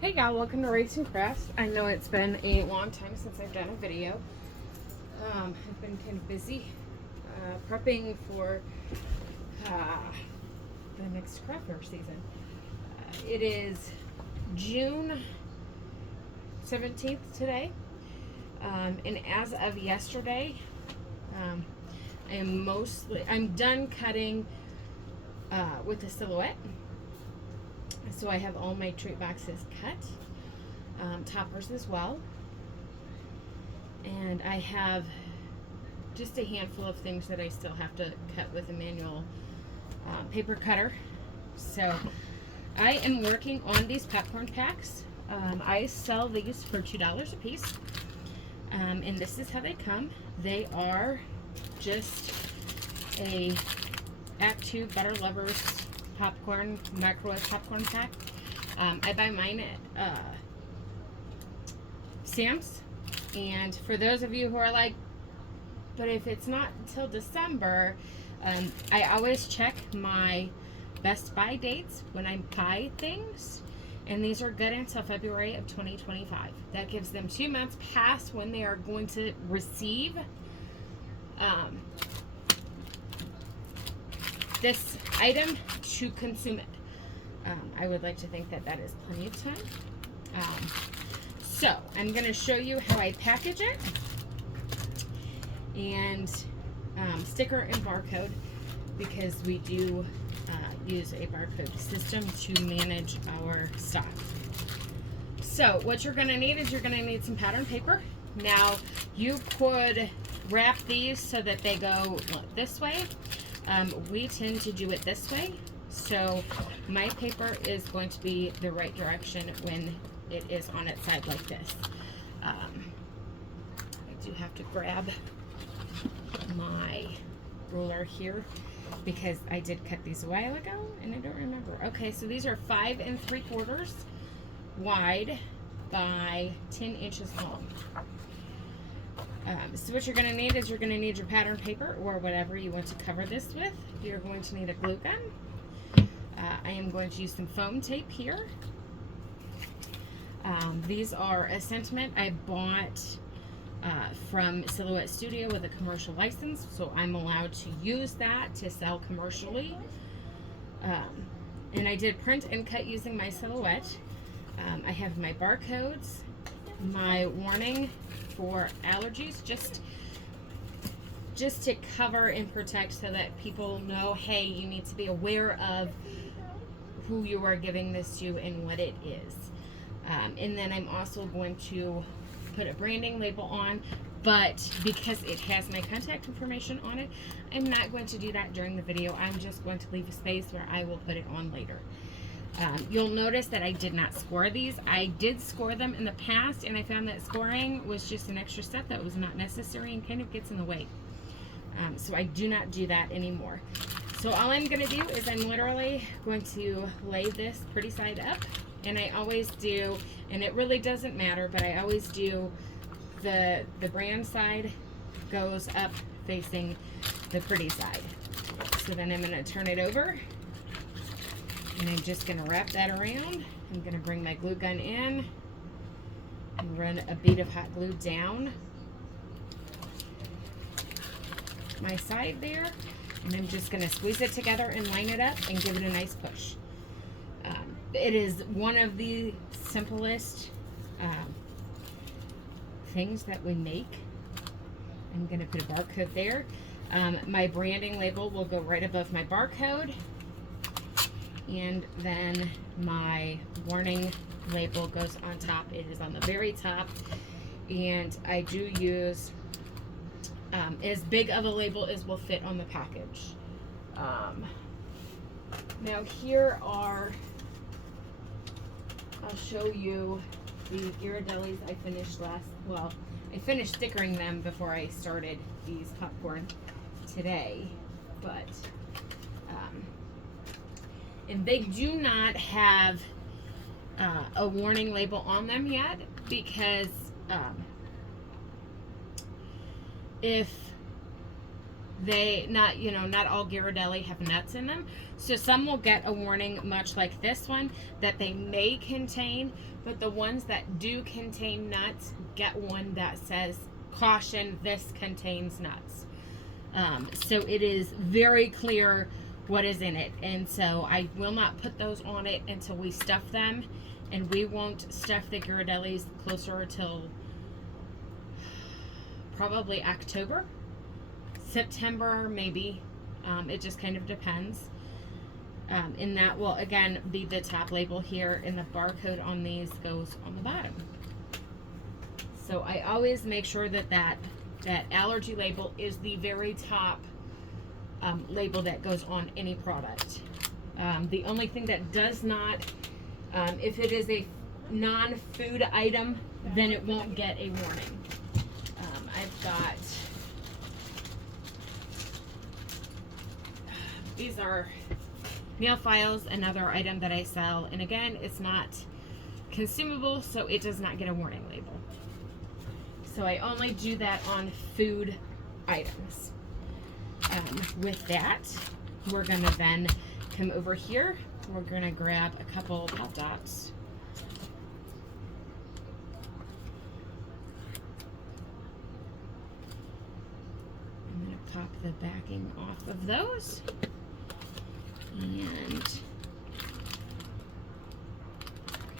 Hey y'all, welcome to Racing Crafts. I know it's been a long time since I've done a video. I've been kind of busy prepping for the next craft fair season. It is June 17th today, and as of yesterday, I'm done cutting with the silhouette. So I have all my treat boxes cut, toppers as well, and I have just a handful of things that I still have to cut with a manual paper cutter. So I am working on these popcorn packs. I sell these for $2 a piece, and this is how they come. They are just a Act 2 Butter Lovers popcorn, microwave popcorn pack. I buy mine at Sam's. And for those of you who are like, but if it's not until December, I always check my Best Buy dates when I buy things. And these are good until February of 2025. That gives them 2 months past when they are going to receive this item to consume it. I would like to think that that is plenty of time. So I'm going to show you how I package it, and sticker and barcode, because we do use a barcode system to manage our stock. So what you're going to need is you're going to need some pattern paper. Now you could wrap these so that they go this way. We tend to do it this way, so my paper is going to be the right direction when it is on its side like this. I do have to grab my ruler here because I did cut these a while ago and I don't remember. Okay, so these are 5 3/4 wide by 10 inches long. So what you're going to need is you're going to need your pattern paper or whatever you want to cover this with. You're going to need a glue gun. I am going to use some foam tape here. These are a sentiment I bought from Silhouette Studio with a commercial license, so I'm allowed to use that to sell commercially. And I did print and cut using my Silhouette. I have my barcodes, my warning for allergies, just to cover and protect so that people know, hey, you need to be aware of who you are giving this to and what it is. And then I'm also going to put a branding label on, but because it has my contact information on it, I'm not going to do that during the video. I'm just going to leave a space where I will put it on later. You'll notice that I did not score these. I did score them in the past, and I found that scoring was just an extra step that was not necessary and kind of gets in the way. So I do not do that anymore. So all I'm going to do is I'm literally going to lay this pretty side up, and I always do, and it really doesn't matter, but I always do the brand side goes up facing the pretty side. So then I'm going to turn it over. And I'm just going to wrap that around. I'm going to bring my glue gun in and run a bead of hot glue down my side there. And I'm just going to squeeze it together and line it up and give it a nice push. It is one of the simplest things that we make. I'm going to put a barcode there. My branding label will go right above my barcode. And then my warning label goes on top. It is on the very top. And I do use as big of a label as will fit on the package. Now here are, I'll show you the Ghirardellis I finished I finished stickering them before I started these popcorn today. But and they do not have a warning label on them yet, because if Not all Ghirardelli have nuts in them. So some will get a warning, much like this one, that they may contain, but the ones that do contain nuts get one that says, caution, this contains nuts. So it is very clear what is in it. And so I will not put those on it until we stuff them. And we won't stuff the Ghirardellis closer till probably October. September, maybe. It just kind of depends. And that will, again, be the top label here, and the barcode on these goes on the bottom. So I always make sure that allergy label is the very top label that goes on any product. The only thing that does not, if it is a non-food item, then it won't get a warning. I've got, these are nail files, another item that I sell, and again, it's not consumable, so it does not get a warning label. So I only do that on food items. With that, we're gonna then come over here. We're gonna grab a couple Pop Dots. I'm gonna pop the backing off of those. And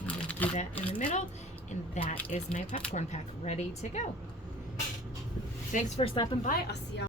I'm going to do that in the middle, and that is my popcorn pack ready to go. Thanks for stopping by. I'll see y'all.